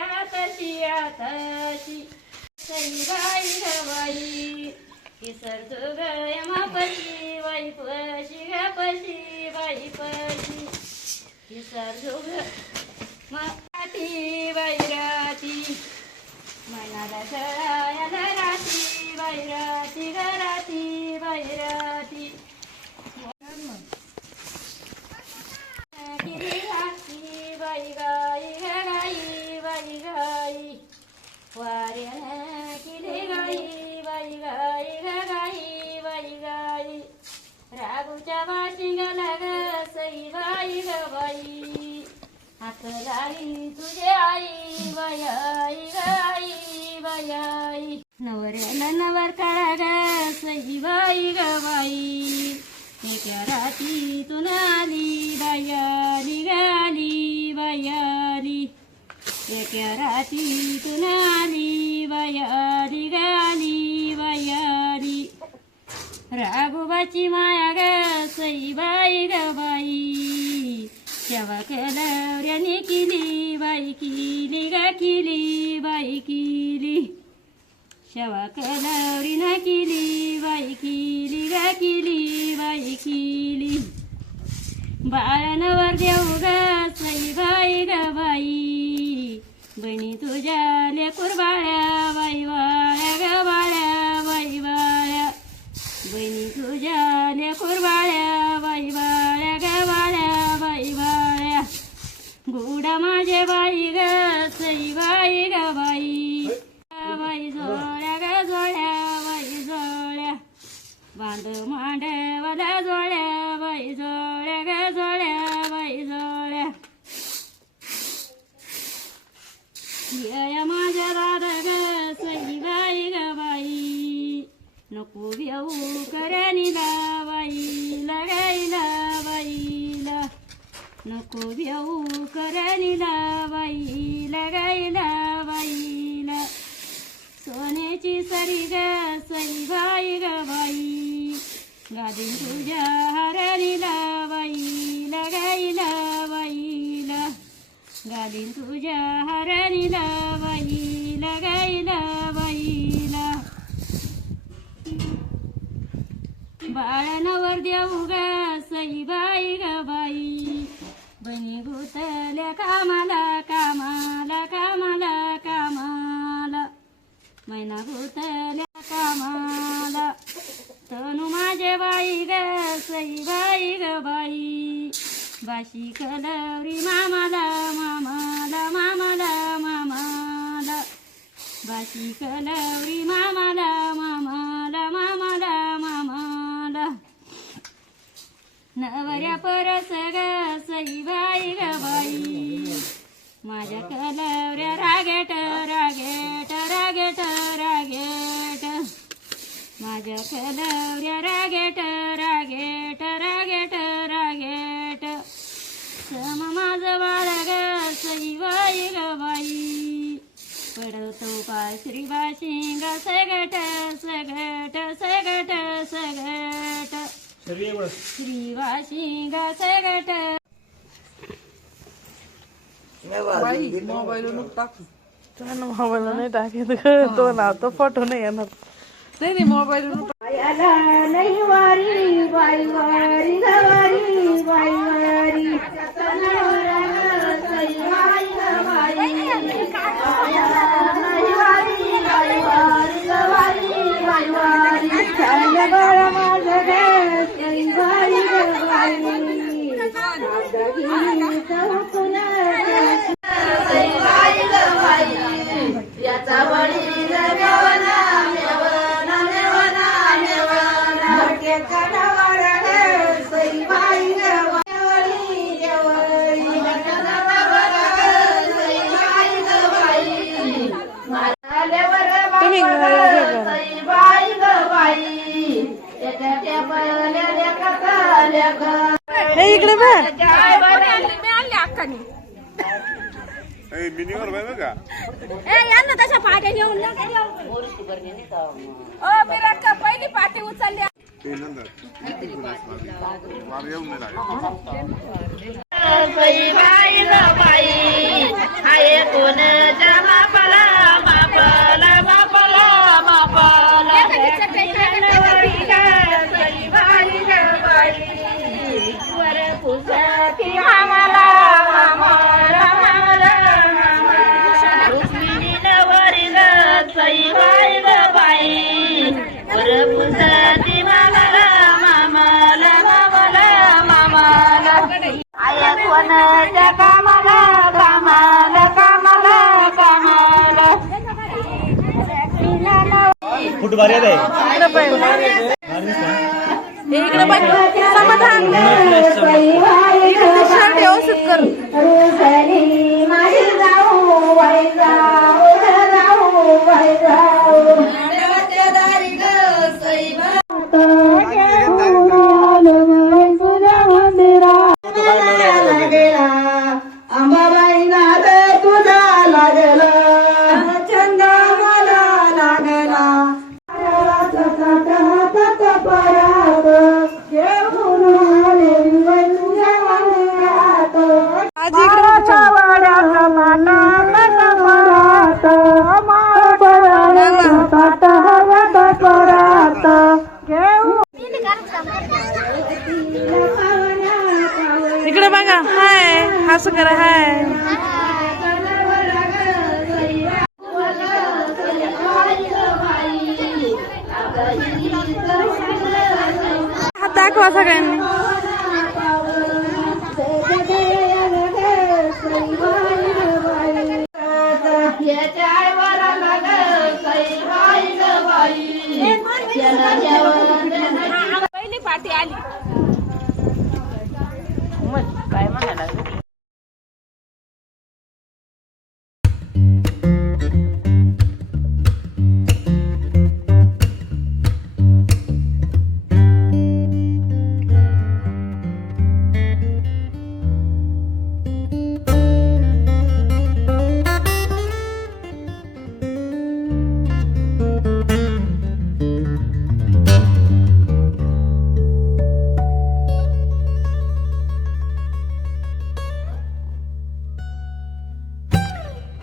आताशी आताशी सईबाई गवाई किसर जोगया मापशी बाई पशी गपशी बाई पशी किसर जोग माती बाई राती मनाला सळायला राती बाई राती घराती बाई राती किती राती बाई गाई गाई बाई गाई वाऱ्यानं किती गाई बाई गाई गाई बाई गाई रागूच्या वाशिंगाला ग सई बाई ग बाई हात लागली तुझे आई बाई आई गाई बाई आई नवऱ्यानं नवर काळा ग सई बाई ग बाई एका रातीतून आली बाई आली गाली बाई आली एका रातीतून आली बाई आली गाली बाई आली राघोबाची माया ग सई बाई ग बाई तेव्हा कलवऱ्याने केली बाई केली ग केली बाई केली शेवा कलवरीनं केली बाई केली ग केली बाई केली बाळानवर देऊ ग सई बाई ग बाई बहिणी तुझ्या लेकूर बाळ्या बाई बाळ्या ग बाळ्या बाई बाळ्या बहिणी तुझ्या लेकूर बाळ्या बाई बाळ्या ग बाळ्या बाई बाळ्या गुडा माझे बाई ग सई बाई ग बाई बाई जोड्या ग जोड्या बाई जोड्या बांध मांडवाला जोड्या बाई जोड्या ग जोड्या बाई जोड्या या माझ्या दादा ग सई बाई ग बाई नको येऊ करनीला बाईला गाईला बाईला नको येऊ करनीला बाईला गाईला बाईला सोन्याची सरी ग सई बाई ग बाई गादीन तुझ्या हरणीला बाईला गाईला बाईला गादीन तुझ्या हरणीला बाईला गाईला बाईला बाळानवर देऊ ग सई बाई ग बाई बनी गुतल्या कामाला कामाला कामाला कामाला मैना गुतल्या कामाला तनु माझे बाई ग सई बाई ग बाई बाशी कलवरी मामाला मामाला मामाला मामाला बाशी कलवरी मामाला मामाला मामाला मामाला नवऱ्या परस ग सई बाई ग बाई माझ्या कलवऱ्या रागेट रागेट रागेट रागेट माझ्या कलवऱ्या रागेट रागेट रागेट रागेट सम माझं बाळ ग सई बाई ग बाई पडतो पाय श्री बाशिंग सगट सगट सगट सगट श्री बाशिंग सगट मोबाईल नाही टाकेल तो ना तो फोटो नाही येणार नाही मोबाईल नाही वारी बाई वारी गवारी बाई वारी सई बाई गवारी नाही वारी बाई वारी गवारी बाई वारी छान बाळा माझं ग सई बाई गवारी सई बाई गवारी याचा वडील मेवना मेवना मेवना मेवना मटक्याचा डवाळा ग सई बाई गवारी गवारी मटक्याचा डवाळा ग सई बाई गवारी मारल्यावर बाबा सई बाई गवारी एका टेपल्या लेखाल्या ग इकडे मिनीवर बाय बघा यांना तशा पाट्या घेऊन पहिली पाटी उचलली ते नंतर वार येऊन नाही बाई बाई हाय कोण माझ्या कामाला कामाला कामाला कामाला फुट भारी आहे इकडे पाहिजे समाधान इकडे शर्ट व्यवस्थित कर माझी जाऊ वाई जाऊ जाऊ वाई जाऊ अंबाबाई नाद तुझा लागला चंद मला लागला आजी इकडे इकडे बघा हाय असं करा हाय हात दाखवा सगळ्यांनी